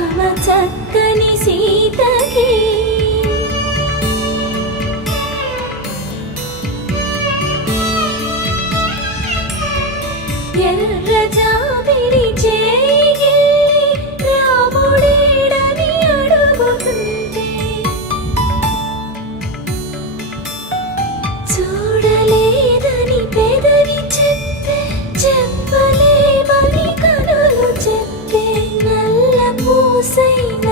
రామ చక్కని సీతకి ఎర్ర జాబిలి చేయి రాముడేడని అడుగుతుంటే చూడలేదని పెదవి చెప్పలేమని కనులు చెప్పే నల్ల పూసైన